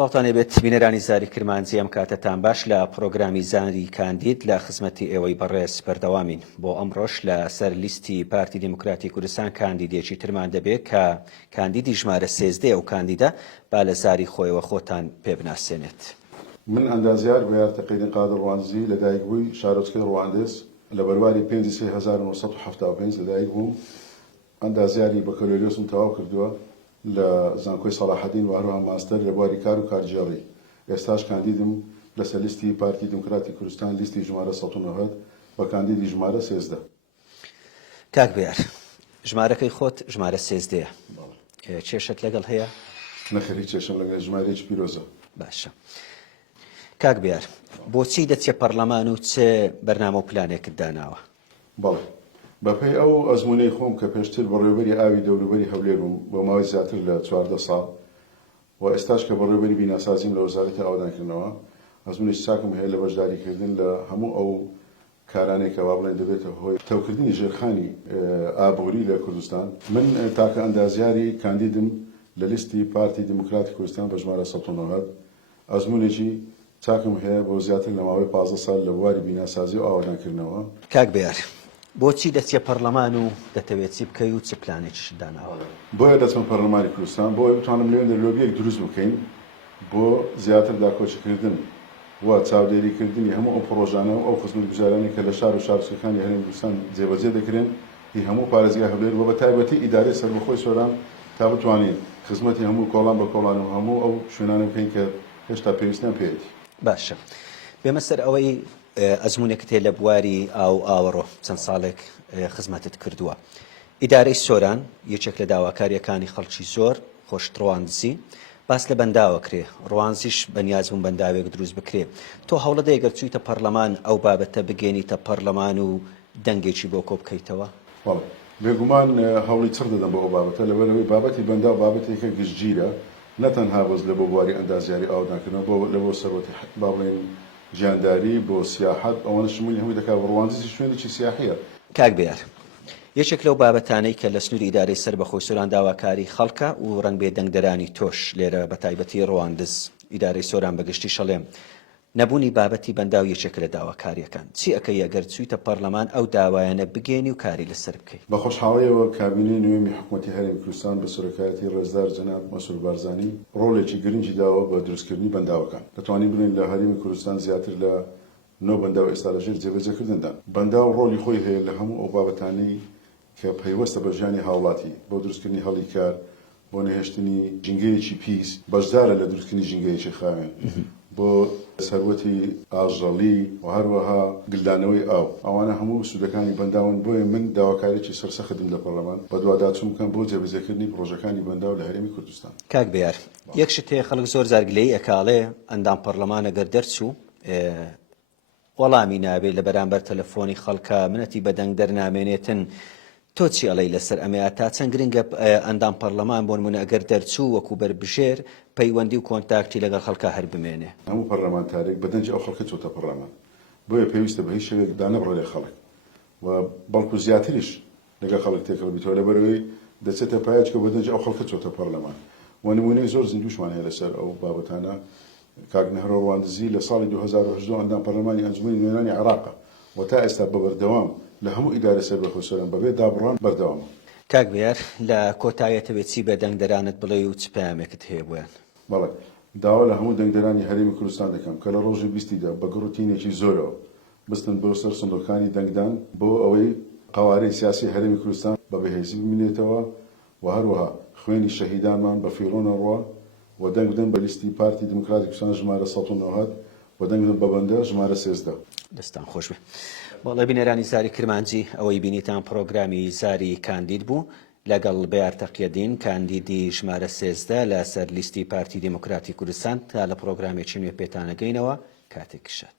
سڵاتانێ بێت بینەرانی زاری کرمانجی ئەم کاتتان باش لە پرۆگرامی زاری کاندید لە خزمەتی ئێوەی بەڕێز بەردەوامین بۆ ئەمڕۆژ لە سەر لیستی پارتی دیموکراتی کوردستان کاندیدێکی ترمان دەبێت کە کاندیدی ژمارە 13 و کاندیدە با لە زاری خۆیەوە خۆتان پێ بناسێنێت. من ئەندازیار بۆ یارتەقیدین قادر ڕوانزی لەدایک بووی شارۆچکەی ڕواندز لە بەرواری 1975 لەدایک بووم. ئەندازیاری بەکەلۆریۆسم تەواو کردووە لە زانکۆی سەلاحەدین و هەروەها ماستەر لە بواری کار و کارژێڕی. ئێستاش کاندیدم لەسەر لیستی پارتی دیموکراتی کوردستان لیستی ژمارە 1970 بە کاندیدی ژمارە 13. کاک بێر ژمارەکەی خۆت ژمارە 13 کێشت لەگەڵ هەیە؟ نەخەری کێشم لەگەڵ ژمارەیەکی پیرۆزە. باشە. کاک بێر بۆچی دەچێت پەرلەمان و چ بەرنامە و پلانێکت داناوە؟ بەڵێ بەپێی ئەو ئەزمونەی خۆم کە پێشتر بەڕێوەبەری ئاوی دەوروبەری هەولێر بووم بۆ ماوەی زیاتر لە 14 ساڵ و ئێستاش کە بەڕێوەبەری بیناسازیم لە وەزارەتی ئاودانکردنەوە ئەزمونێکی چاکم هەیە لە بەشداریکردن لە هەموو ئەو کارانێک کە وا بڵێن دەبێتە هۆی تەوکردنی ژێرخانی ئابووری لە کوردستان. من تاکە ئەندازیاری کاندیدم لە لیستی پارتی دیموکراتی کوردستان بە ژمارە 1970 ئەزمونێکی چاکم هەیە بۆ زیاتر لە ماوەی 15 ساڵ لە بواری بیناسازی و ئاودانکردنەوە. کاک بێر بۆچی دەچێت پەرلەمان و دەتەوێت چی بکەی و چ پلانێکیش داناوە؟ بۆیە دەچم پەرلەمانی کوردستان بۆ بتوانم لێوێ لۆبیەک دروست بکەین بۆ زیاتر داکۆچکردن و چاودێریکردنی هەموو ئەو پرۆژانە و ئەو خزمەتگوزارانی کە لە شار و شارچکەکانی هەرێمی کوردستان جێبەجێ دەکرێن هی هەموو پارێزگای هەولێر و بە تایبەتی ئیدارەی سەربەخۆی سۆران تا بتوانین خزمەتی هەموو کۆڵان بە کۆڵان و هەموو ئەو شوێنانە بکەین کە هێشتا پێویستیان پێێتی. باشە. بێمە سەر ئەوەی ئەزمونێکت هەیە لە بواری ئاوەڕۆ چەند ساڵێک خزمەتت کردووە. ئیدارەی سۆران یەکێک لە داواکاریەکانی خەڵکی زۆر خۆشتڕواندزی باس لە بەنداوە کرێ ڕوانزیش بەنیازبوون بەنداوێک دروست بکرێ. تۆ هەوڵە دەیەگەر چوویتە پەرلەمان ئەو بابەتە بگەێنیتە پەرلەمان و دەنگێکی بۆ کۆ بکەیتەوە؟ بێگومان هەوڵی چڕ دەدەم بۆ ئەو بابەتە لەبەرەوەی بابەتی بەندا و بابەتێکە گشتگیرە نەتەنها بەس لە بۆ بواری ئەندازیاری ئاودانکردنەوە بۆ لە بۆ سەرۆتی با بڵێن گیانداری بۆ سیاحەت ئەوەنە شمولی هەمووی دەکات ڕوانزی شوێنێکی سیاحیە. کاک بێر یەکێک لەو بابەتانەی کە لە سنووری ئیدارەی سەربەخۆی سۆران داواکاری خەڵکە و ڕەنگ بێ دەنگدەرانی تۆش لێرە بە تایبەتی ڕواندز ئیدارەی سۆران بەگشتی شەڵێم نەبوونی بابەتی بەندا و یەکێک لە داواکاریەکان چی ئەەکەی ئەگەر چوویتە پەرلەمان ئەو داوایانە بگەێنی و کاری لەسەر بکەیت؟ بە خۆشحاڵیەوە کابینەی نوێمی حکوومەتی هەرێمی کوردستان بە سەرۆکایەتی ڕێزدار جەناب مەسعود بارزانی ڕۆڵێکی گرنگی داوە بە دروستکردنی بەنداوەکان. دەتوانین بڵێن لە هەرێمی کوردستان زیاتر لە 9 بەندا و ئێستا لەژێر جێبەجێکردندا. بەندا و ڕۆڵی خۆی هەیە لە هەموو ئەو بابەتانەی کە پەیوەستە بە ژیانی هاوڵاتی بۆ دروستکردنی هەڵی کار بۆ نەهێشتنی ژینگەیەکی پیس بەشدارە لە دروستکردنی ژینگەیەکی خاوێن بۆ سەروەتی ئاژەڵی و هەروەها گلدانەوەی ئاو ئەوانە هەموو سوودەکانی بەنداون. بۆیە من داواکارێکی سەرسەختم لە پەرلەمان بە دوواداچوو بکەم بۆ جێبەجێکردنی پرۆژەکانی بەندا و لە هەرێمی کوردستان. کاک بێر یەک شت هەیە خەڵک زۆر زارگلەی ئەکاڵێ ئەندام پەرلەمان ئەگەر دەرچوو وەڵامی نابێت لە بەرامبەر تەلەفۆنی خەڵکە منەتی بەدەنگ دەرنامێنێتن. تۆ چی ئەڵەی لەسەر ئەمەیە تا چەند گرنگە ئەندام پەرلەمان بۆ نمونە ئەگەر دەرچوو وەکو بەربژێر پەیوەندی و کۆنتاکتی لەگەڵ خەڵکە هەر بمێنێ؟ هەموو پەرلەمانتارێک بەدەنجی ئەو خەڵکە چۆتە پەرلەمان بۆیە پێویستە بە هیچ شێوەیەک دانەبڕێ لە خەڵک و بەڵکو زیاتریش لەگەڵ خەڵک تێکەڵ بیتەوە لەبەرەوەی دەچێتە پایەچکە بەدەنجی ئەو خەڵکە چۆتە پەرلەمان و نمونەی زۆر زیندووشمان هەیە لەسەر ئەو بابەتانە. کاک نەهرۆ ڕواندزی لە ساڵی 2018 ئەندام پەرلەمانی ئەنجومەنی نوێنانی عێراقە و تا ئێستا بەبەردەوام لە هەموو ئیدارە سەربەخۆی سۆران بەبێ دابڕان بەردەوامە. کاک بێر لە کۆتاییەتەوێت چی بە دەنگدەرانت بڵێ و چ پەیامێکت هەیە بۆیان؟ بەڵێ داوا لە هەموو دەنگدەرانی هەرێمی کوردستان دەکەم کە لە ڕۆژی 20دا بە گڕوتینێکی زۆرەوە بستن بۆ سەر سندوقەکانی دەنگدان بۆ ئەوەی قەوارەی سیاسی هەرێمی کوردستان بە بەهێزی ببینێتەوە و هەروەها خوێنی شەهیدانمان بە فیڕۆنە ڕوا و دەنگ بدەن بە لیستی پارتی دیموکراتی کوردستان ژمارە 1970 و دەنگ بدەن بە بەندە ژمارە 13. دەستان خۆش بێ. بەڵێ بینەرانی زاری کرمانجی ئەوەی بینیتان پرۆگرامی زاری کاندید بوو لەگەڵ بەیارتەقیەدین کاندیدی ژمارە 13 لە سەر لیستی پارتی دیموکراتی کوردستان تا لە پرۆگرامێکی نوێ پێتانەگەینەوە کاتێک شات.